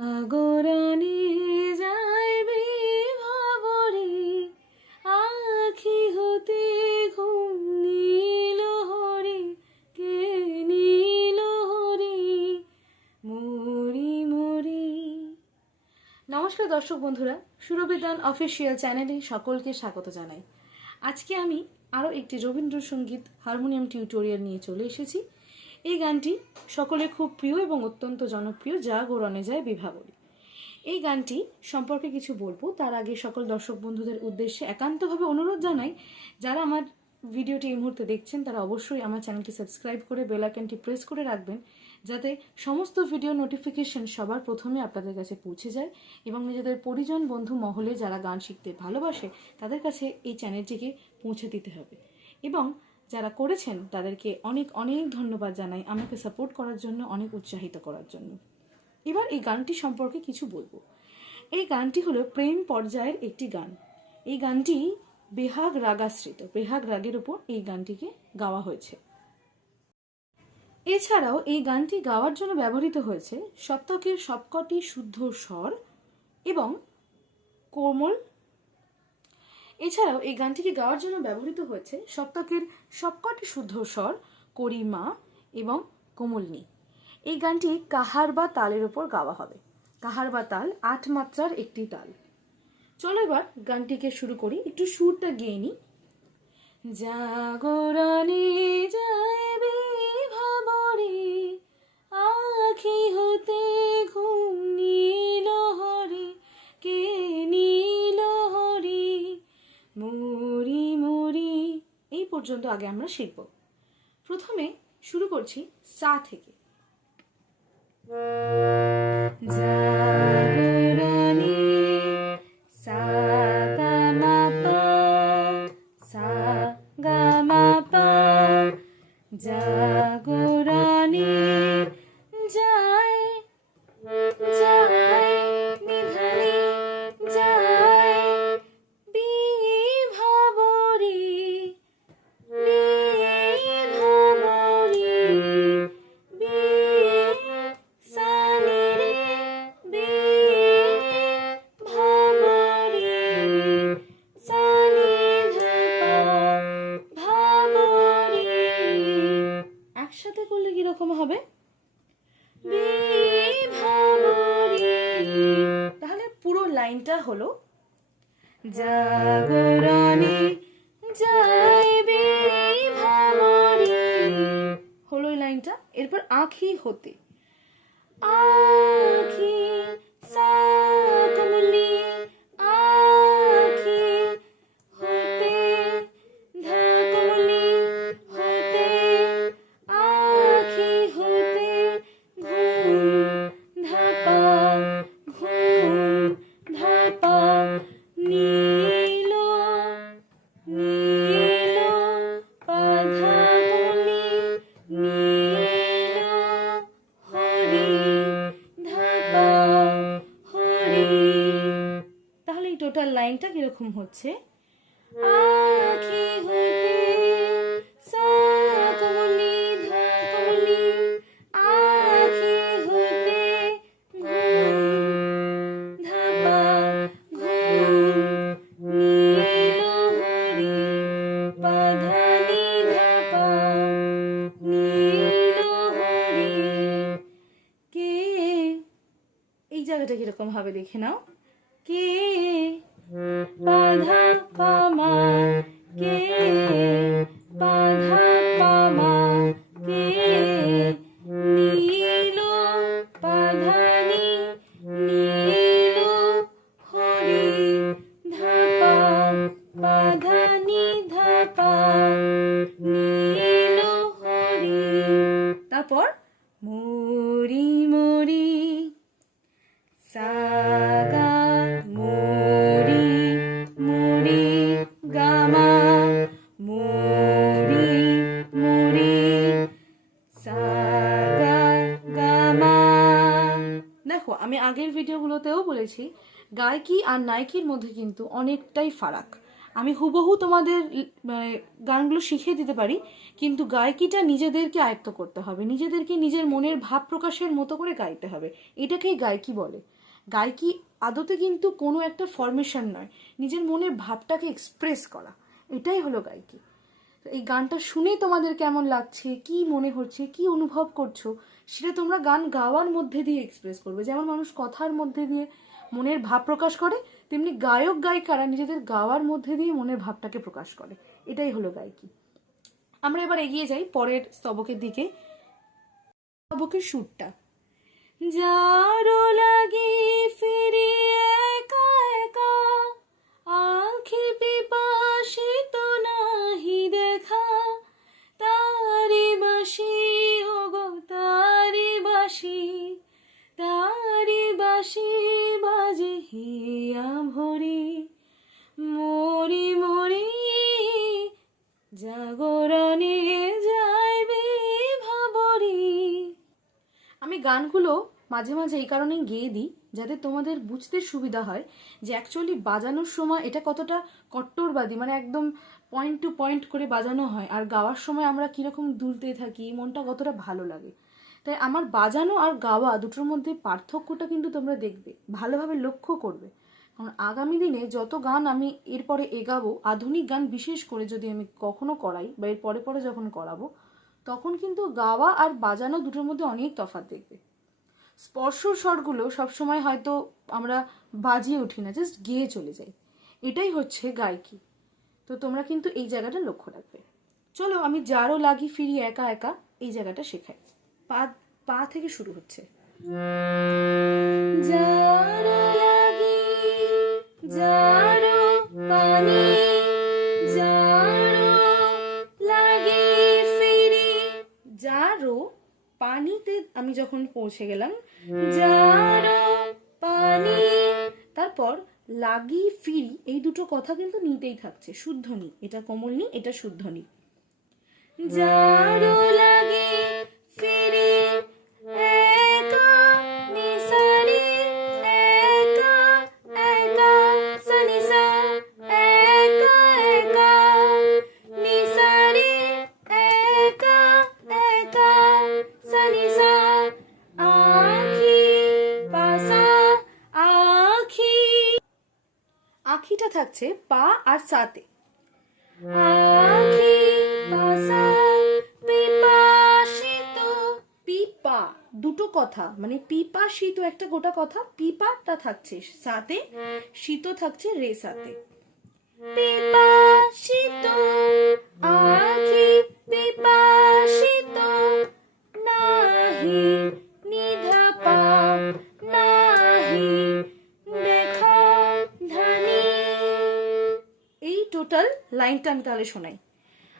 জাগরণে যায় বিভাবরে, আখি হতে ঘুম নীল হরে, কে নীল হরে মরি মরি। নমস্কার দর্শক বন্ধুরা, সুরবিধান অফিসিয়াল চ্যানেলে সকলকে স্বাগত জানাই। আজকে আমি আরও একটি রবীন্দ্রসঙ্গীত হারমোনিয়াম টিউটোরিয়াল নিয়ে চলে এসেছি। এই গানটি সকলের খুব প্রিয় এবং অত্যন্ত জনপ্রিয়, জাগরণে যায় বিভাবরী। এই গানটি সম্পর্কে কিছু বলবো তার আগে সকল দর্শক বন্ধুদের উদ্দেশ্যে একান্তভাবে অনুরোধ জানাই, যারা আমার ভিডিওটি এই মুহূর্তে দেখছেন তারা অবশ্যই আমার চ্যানেলটি সাবস্ক্রাইব করে বেল আইকনটি প্রেস করে রাখবেন, যাতে সমস্ত ভিডিও নোটিফিকেশন সবার প্রথমে আপনাদের কাছে পৌঁছে যায় এবং নিজেদের পরিজন বন্ধু মহলে যারা গান শিখতে ভালোবাসে তাদের কাছে এই চ্যানেলটিকে পৌঁছে দিতে হবে। এবং যারা করেছেন তাদেরকে অনেক অনেক ধন্যবাদ জানাই আমাকে সাপোর্ট করার জন্য, অনেক উৎসাহিত করার জন্য। এবার এই গানটি সম্পর্কে কিছু বলবো। এই গানটি হলো প্রেম পর্যায়ের একটি গান। এই গানটি বেহাগ রাগাশ্রিত, বেহাগ রাগের উপর এই গানটিকে গাওয়া হয়েছে। এছাড়াও এই গানটি গাওয়ার জন্য ব্যবহৃত হয়েছে সপ্তকের সবকটি শুদ্ধ স্বর এবং কোমল। এছাড়াও এই গানটিকে গাওয়ার জন্য ব্যবহৃত হয়েছে সপ্তকের সবকটি শুদ্ধ স্বর, করিমা এবং কোমলনি। এই গানটি কাহার বা তালের উপর গাওয়া হবে। কাহার বা তাল ৮ মাত্রার একটি তাল। চলো এবার গানটিকে শুরু করি, একটু সুরটা গেয়ে নি। জাগরণে যায় বিভাবরে, আখি হতে ঘুম নীল হরে, কে নীল হরে মরি মরি। এই পর্যন্ত আগে আমরা শিখব। প্রথমে শুরু করছি সা থেকে। জাগরণে সা গা মা পা, সা গা মা পা। জাগরণে যায় যায় নিধানে যায় বিভাবরী, বিভাবরী একসাথে করলে কিরকম হবে? তাহলে পুরো লাইনটা হলো জাগরণে যায় বিভাবরী, হলো এই লাইনটা। এরপর আখি হতে, আখি সা কমলি, আখি হতে ধা কমলি হতে, আখি হতে ঘুম ধাপা, ঘুম ধাপা নীল নীল পাধা কমলি নীল হরি ধাপা হরি। তাহলে এই টোটাল লাইনটা কিরকম হচ্ছে? আখি হতে সা কমলি ধা কমলি, আখি হতে ঘুম ধাপা ঘুম নীল হরি পাধা নি ধাপা নীল হরি। কে, এই জায়গাটা কিরকম হবে দেখে নাও। কে পাধা পামা, কে পাধা পামা, কে নীল পাধানি নীল হরি ধাপা পাধানি ধাপা নীল হরি। তারপর মরি মরি সা গা মরি মরি গামা, মরি মরি সা গা গামা। দেখো আমি আগের ভিডিওগুলোতেও বলেছি গায়কি আর নায়িকির মধ্যে কিন্তু অনেকটাই ফারাক। আমি হুবহু তোমাদের মানে গানগুলো শিখিয়ে দিতে পারি, কিন্তু গায়কিটা নিজেদেরকে আয়ত্ত করতে হবে, নিজেদেরকে নিজের মনের ভাব প্রকাশের মতো করে গাইতে হবে। এটাকেই গায়কি বলে। গায়কি আদতে কিন্তু কোনো একটা ফরমেশন নয়, নিজের মনের ভাবটাকে এক্সপ্রেস করা, এটাই হলো গায়কি। তো এই গানটা শুনেই তোমাদের কেমন লাগছে, কি মনে হচ্ছে, কি অনুভব করছো, সেটা তোমরা গান গাওয়ার মধ্যে দিয়ে এক্সপ্রেস করবে। যেমন মানুষ কথার মধ্যে দিয়ে মনের ভাব প্রকাশ করে, তেমনি গায়ক গায়িকারা নিজেদের গাওয়ার মধ্যে দিয়ে মনের ভাবটাকে প্রকাশ করে। এটাই হলো গায়কি। আমরা এবার এগিয়ে যাই পরের স্তবকের দিকে। স্তবকের সুরটা, যারো লাগি ফিরি একা একা, আঁখি পিপাসিত নাহি দেখা, তারি বাসি ওগো তারি বাসি, তারি বাসি বাজে হিয়া ভরি, মরি মরি জাগরণে যায় বিভাবরি। আমি গানগুলো মাঝে মাঝে এই কারণেই গেয়ে দিই যাতে তোমাদের বুঝতে সুবিধা হয় যে অ্যাকচুয়ালি বাজানোর সময় এটা কতটা কট্টরবাদী, মানে একদম পয়েন্ট টু পয়েন্ট করে বাজানো হয়, আর গাওয়ার সময় আমরা কীরকম দুলতে থাকি, মনটা কতটা ভালো লাগে। তাই আমার বাজানো আর গাওয়া দুটোর মধ্যে পার্থক্যটা কিন্তু তোমরা দেখবে, ভালোভাবে লক্ষ্য করবে। কারণ আগামী দিনে যত গান আমি এরপরে এগাবো, আধুনিক গান বিশেষ করে যদি আমি কখনো করাই বা এর পরে পরে যখন করাবো, তখন কিন্তু গাওয়া আর বাজানো দুটোর মধ্যে অনেক তফাৎ দেখবে। স্পর্শ স্বরগুলো সবসময় হয়তো আমরা বাজিয়ে উঠি না, জাস্ট গেয়ে চলে যাই, এটাই হচ্ছে গায়কি। তো তোমরা কিন্তু এই জায়গাটা লক্ষ্য রাখবে। চলো আমি যারও লাগি ফিরি একা একা এই জায়গাটা শেখাই। পা পা থেকে শুরু হচ্ছে। যারো লাগি যারো পানি, যারো লাগি ফিরি, যারো পানিতে আমি যখন পৌঁছে গেলাম, যারো পানি, তারপর লাগি ফিরি, এই দুটো কথা কিন্তু নিতেই থাকছে, শুদ্ধ নি, এটা কোমল নি, এটা শুদ্ধ নি। যারো লাগি ফিরি একা নিসারি, একা একা সানিসা, একা একা নিসারি, একা একা সানিসা, আখি পাসা আখি, আখিটা থাকছে পা আর সাতে, আখি পাসা পিপাসিত, পিপা দুটো কথা, মানে পিপাসিত একটা গোটা কথা, পিপাটা থাকছে সাতে, শীত থাকছে রে সাতে, পিপাসিত আখি পিপাসিত নাহি নিধাপা, নাহি দেখা ধানি। এই টোটাল লাইনটা আমি তাহলে শোনাই।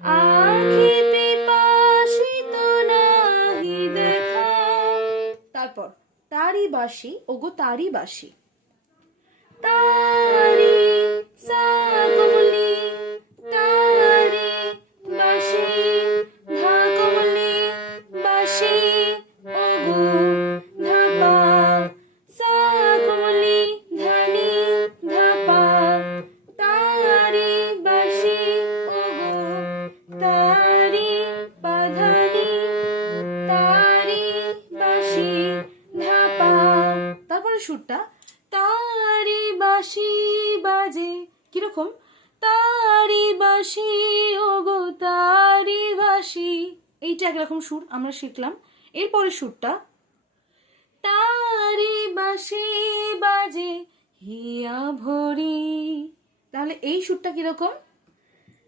আখি পিপাসিত নাহি দেখা, তারপর তারি বাসি ওগো তারি বাসি, তারি সা কমলি, তারি বাসি ধা কমলি, বাসি ওগো ধাপা, সা কমলি ধানি ধাপা, তারি বাসি ওগো তারি পাধানি, তারি বাসি ধাপা। তারপরে সুরটা, তারি বাসি বাজে কিরকম, তারি বাসি ওগো তারি বাসি, এইটা একরকম সুর আমরা শিখলাম। এরপরে সুরটা, তারি বাসি বাজে হিয়া ভরি, তাহলে এই সুরটা কিরকম,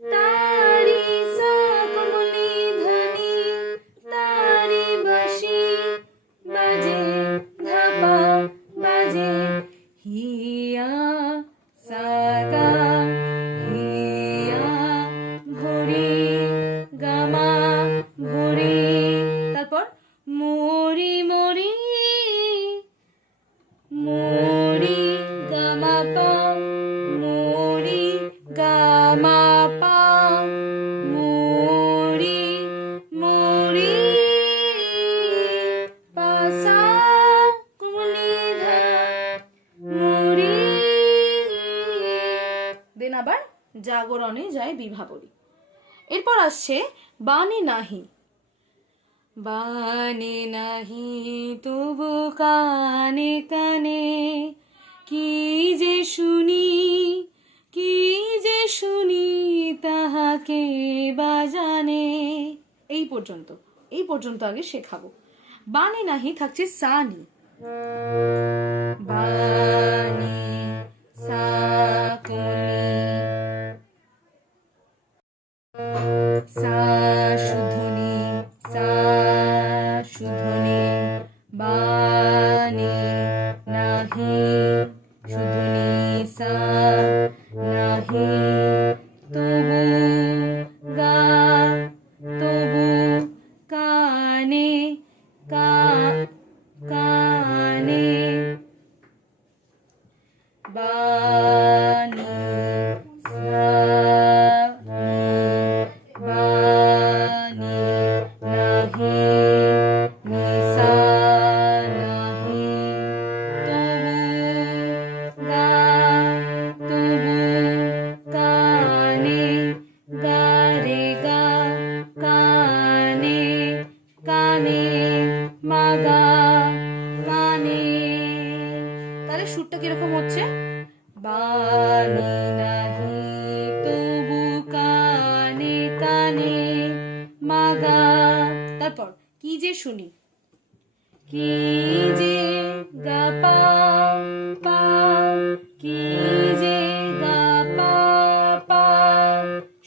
তারি সা কমলি ধানি, তারি বাসি বাজে ধাপা, বাজে হিয়া সাগা, হিয়া ভরি গামা ভরি, তারপর মরি মরি, মরি গামা পা, মরি গামা পা, মরি জাগরণে যায় বিভাবরী। এরপর আসছে বানে নাহি। বানে নাহি তবু কানে কানে, কি যে শুনি, কি যে শুনি, তাহাকে বাজানে। এই পর্যন্ত আগে শেখাবো। বানে নাহি থাকছে সানি, বানি সা সা শুধনি, সা শুধনি, বানি নাহি শুধনি সা নাহি, তবু গা, তবু কানে কানে, বানি সা বানি নাহি নিসা নাহি, তবু গা, তবু কানে, গা রে গা, কানে কানে, মাগা কানে। তাহলে সুরটা কিরকম হচ্ছে? বানি নাহি তবু কানে কানে, মাগা। তারপর কি যে শুনি, কি যে গা পা পা, কি যে গা পা পা,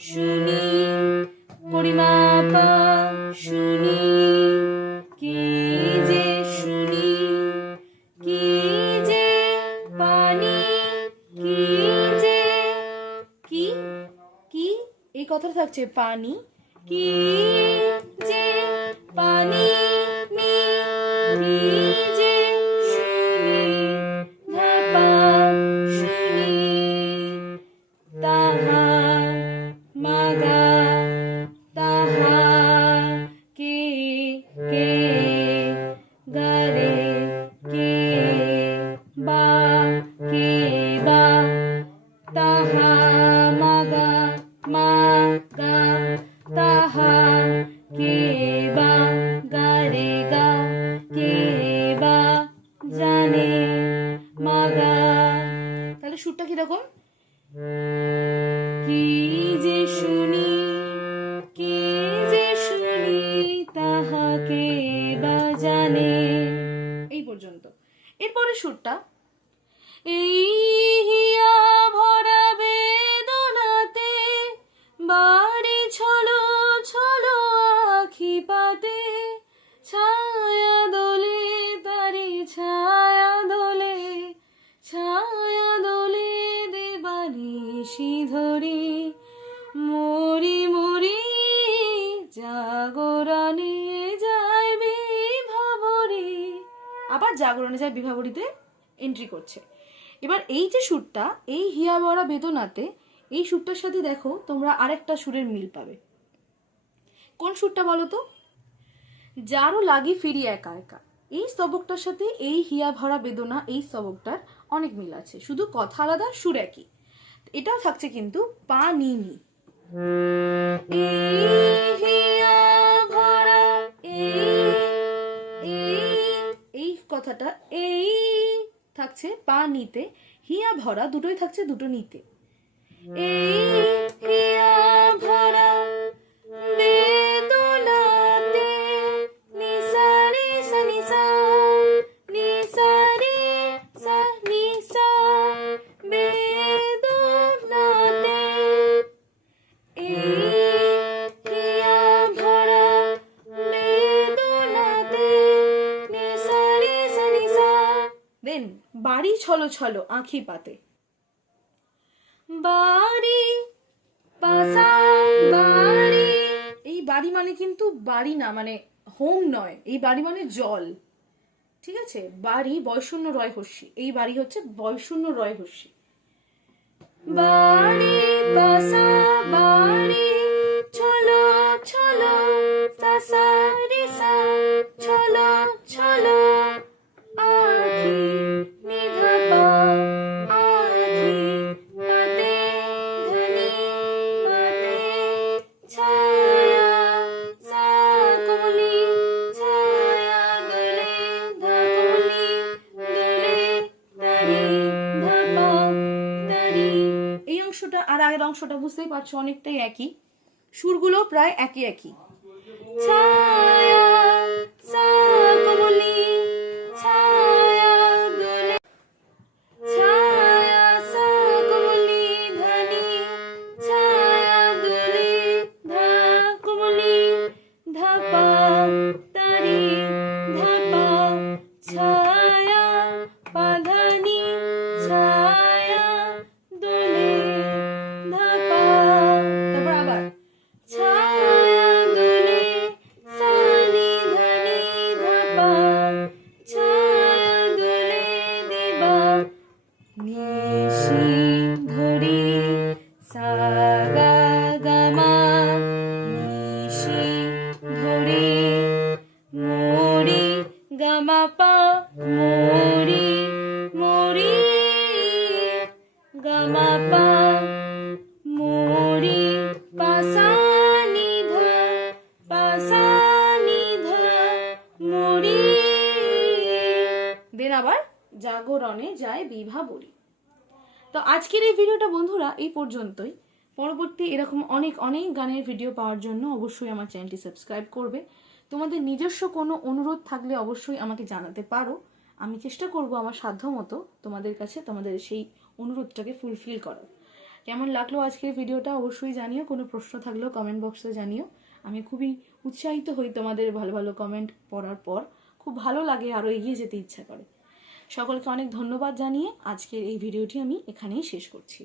শুনি পরিমা পা শুনি, কি যে শুনি, কি যে পানি, কি যে কি কি, এই কথাটা থাকছে পানি, কি যে পানি নি, কি যে শুনি, ধাপা শুনি, তাহা মাগা, তাহা কে কে, গারে কে বা, কে বা, তাহা মাগা মাগা, তাহা কে বা, গারে গা, কে বা জানে, মাগা। তাহলে সুরটা কিরকম? কি যে শুনি, কি যে শুনি, তাহাকে বা জানে। এই পর্যন্ত। এরপরে সুরটা, এই হিয়া ভরা বেদনাতে, বাড়ি ছলো ছলো আখি পাতে, ছায়া দোলে তারি ছায়া দোলে, ছায়া দোলে দেবানিশি ধরি, মরি মরি জাগরণে যায় বিভাবরী। আবার জাগরণে যায় বিভাবরীতে এন্ট্রি করছে। এবার এই যে সুরটা, এই হিয়া ভরা বেদনাতে, এই সুরটার সাথে দেখো তোমরা আরেকটা সুরের মিল পাবে। কোন সুরটা বলো তো? যারও লাগি ফিরি একা একা, এই স্তবকটার সাথে এই হিয়া ভরা বেদনা, এই স্তবকটার অনেক মিল আছে, শুধু কথা আলাদা, সুর একই। এটাও থাকছে কিন্তু পা নি নি। এই কথাটা এই থাকছে পা নিতে, হিয়া ভরা দুটোই থাকছে দুটো নিতে। এই হিয়া ভরা বেদনাতে, নিসা রে সা নিসা, নিসা রে সা নিসা, বেদনাতে, এই হিয়া ভরা বেদনাতে, নিসা রে সা নিসা। দেন বাড়ি ছলো ছলো আঁখি পাতে, বাড়ি পাসা বাড়ি, এই বাড়ি মানে কিন্তু বাড়ি না, মানে হোম নয়, এই বাড়ি মানে জল, ঠিক আছে? বাড়ি বয়শূন্য রয় হস্যি, এই বাড়ি হচ্ছে বয়শূন্য রয় হস্যি। বাড়ি পাসা বাড়ি ছলো ছলো, সাসা রে সা, ছলো ছলো আখি নিধাপা, আখি পাতে ধনি, অংশটা আর আগের অংশটা বুঝতেই পারছো অনেকটাই একই, সুরগুলো প্রায় একই একই। ছায়া সা কমলি ছায়া দোলে, ছায়া সা কমলি ধনি ছায়া দোলে, ধা কমলি ধা পা তারি ধা পা, ছায়া পাধানি ছায়া দোলে ধা পা। তারপর আবার ছায়া দোলে সানি ধনি ধা পা, ছায়া দোলে দিবা নিশি ধরি সা গা গা মা, নিশি ধরি মোরি গা মা পা, মোরি মোরি গা মা পা, মোরি পা সা নি ধা পা সা নি ধা মোরি। দেন আবার জাগরণে যায় বিভাবরী। তো আজকের এই ভিডিওটা বন্ধুরা এই পর্যন্তই। পরবর্তী এরকম অনেক অনেক গানের ভিডিও পাওয়ার জন্য অবশ্যই আমার চ্যানেলটি সাবস্ক্রাইব করবে। তোমাদের নিজস্ব কোনো অনুরোধ থাকলে অবশ্যই আমাকে জানাতে পারো, আমি চেষ্টা করব আমার সাধ্য মতো তোমাদের কাছে তোমাদের সেই অনুরোধটাকে ফুলফিল করো। কেমন লাগলো আজকের ভিডিওটা অবশ্যই জানিও, কোনো প্রশ্ন থাকলেও কমেন্ট বক্সে জানিও। আমি খুবই উৎসাহিত হই তোমাদের ভালো ভালো কমেন্ট পড়ার পর, খুব ভালো লাগে, আরও এগিয়ে যেতে ইচ্ছা করে। সকলকে অনেক ধন্যবাদ জানিয়ে আজকের এই ভিডিওটি আমি এখানেই শেষ করছি।